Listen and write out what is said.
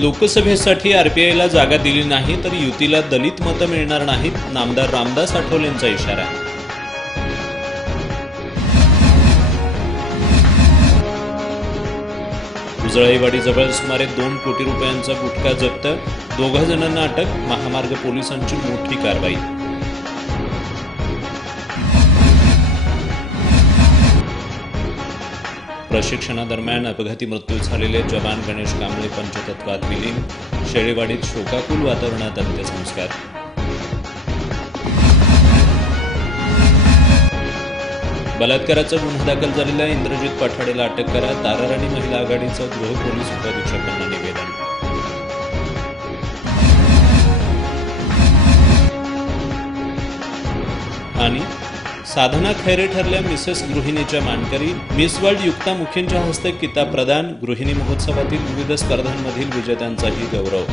लोकसभेसाठी आरपीआयला जागा दिली नाही तर युतीला दलित मतं मिळणार नाहीत नामदार रामदास आठवलेंचा इशारा. उजळाईवाडीजवळ सुमारे दोन कोटी रुपयांचा गुटखा जप्त दोघा जणांना अटक महामार्ग पोलिसांची मोठी कारवाई. प्रशिक्षणादरम्यान अपघाती मृत्यू झालेले जवान गणेश कांबळे पंचतत्वात विलीन. शेळेवाडीत शोकाकुल वातावरणात अंत्यसंस्कार. बलात्काराचा गुन्हा दाखल झालेल्या इंद्रजित पठाडेला अटक करा ताराराणी महिला आघाडीचं गृह पोलीस उपाधीक्षकांना निवेदन. आणि साधना खैरे ठरल्या मिसेस गृहिणीच्या मानकरी मिस वर्ल्ड युक्ता मुखींच्या हस्ते किताब प्रदान गृहिणी महोत्सवातील विविध स्पर्धांमधील विजेत्यांचाही गौरव.